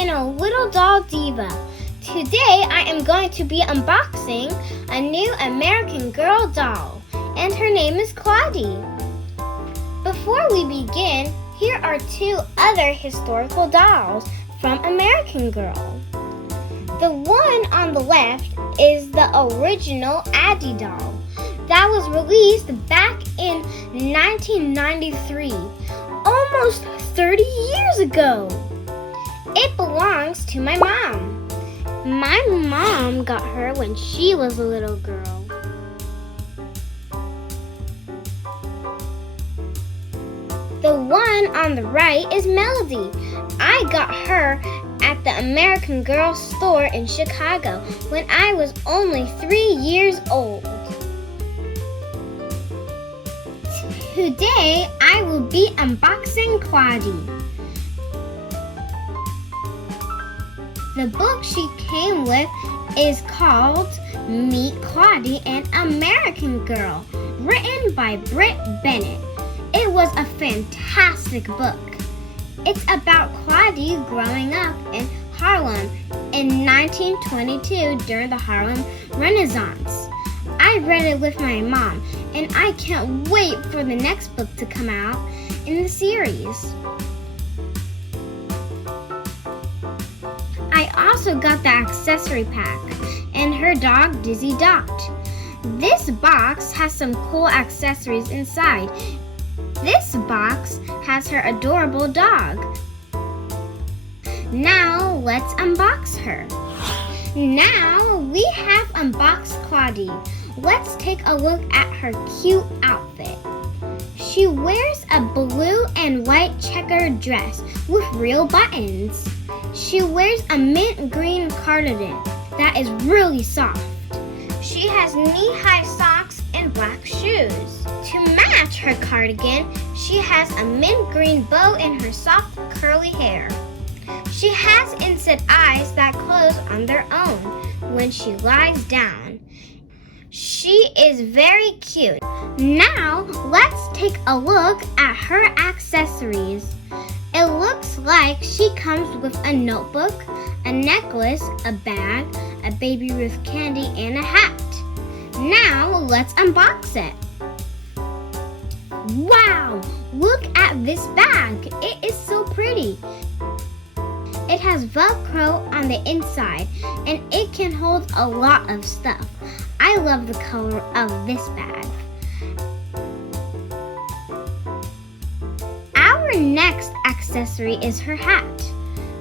channel, Little Doll Diva. Today I am going to be unboxing a new American Girl doll, and her name is Claudie. Before we begin, here are two other historical dolls from American Girl. The one on the left is the original Addy doll that was released back in 1993, almost 30 years ago. It belongs to my mom. My mom got her when she was a little girl. The one on the right is Melody. I got her at the American Girl store in Chicago when I was only 3 years old. Today I will be unboxing Claudie. The book she came with is called Meet Claudie, an American Girl, written by Britt Bennett. It was a fantastic book. It's about Claudie growing up in Harlem in 1922 during the Harlem Renaissance. I read it with my mom, and I can't wait for the next book to come out in the series. I also got the accessory pack and her dog Dizzy Dot. This box has some cool accessories inside. This box has her adorable dog. Now let's unbox her. Now we have unboxed Claudie. Let's take a look at her cute outfit. She wears a blue and white checkered dress with real buttons. She wears a mint green cardigan that is really soft. She has knee-high socks and black shoes. To match her cardigan, she has a mint green bow in her soft curly hair. She has inset eyes that close on their own when she lies down. She is very cute. Now, let's take a look at her accessories. It looks like she comes with a notebook, a necklace, a bag, a Baby Ruth candy, and a hat. Now, let's unbox it. Wow! Look at this bag. It is so pretty. It has Velcro on the inside, and it can hold a lot of stuff. I love the color of this bag. Our next accessory is her hat.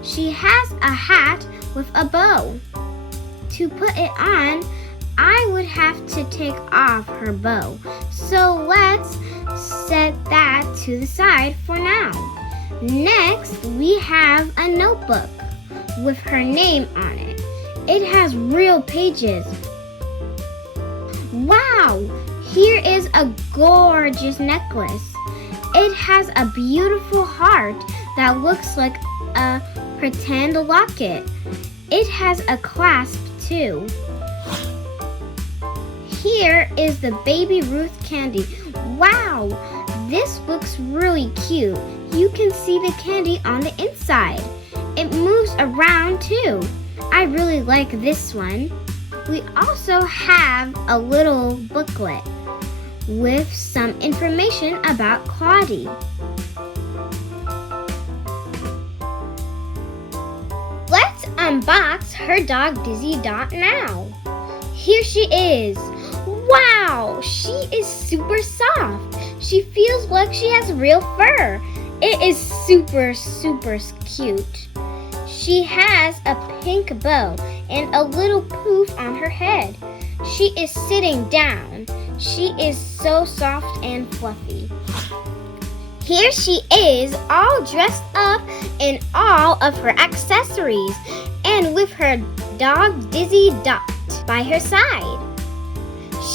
She has a hat with a bow. To put it on, I would have to take off her bow. So let's set that to the side for now. Next, we have a notebook with her name on it. It has real pages. Wow! Here is a gorgeous necklace. It has a beautiful heart that looks like a pretend locket. It has a clasp too. Here is the Baby Ruth candy. Wow! This looks really cute. You can see the candy on the inside. It moves around too. I really like this one. We also have a little booklet with some information about Claudie. Let's unbox her dog Dizzy Dot now. Here she is. Wow, she is super soft. She feels like she has real fur. It is super cute. She has a pink bow and a little poof on her head. She is sitting down. She is so soft and fluffy. Here she is, all dressed up in all of her accessories and with her dog Dizzy Dot by her side.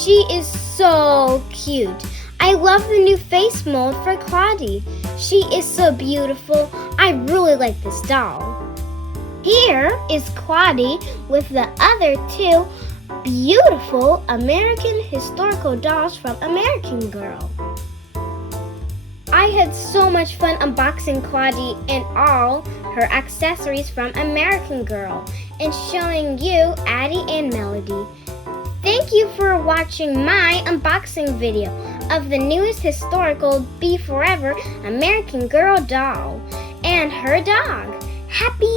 She is so cute. I love the new face mold for Claudie. She is so beautiful. I really like this doll. Here is Claudie with the other two beautiful American historical dolls from American Girl. I had so much fun unboxing Claudie and all her accessories from American Girl and showing you Addy and Melody. Thank you for watching my unboxing video of the newest Historical BeForever American Girl doll and her dog. Happy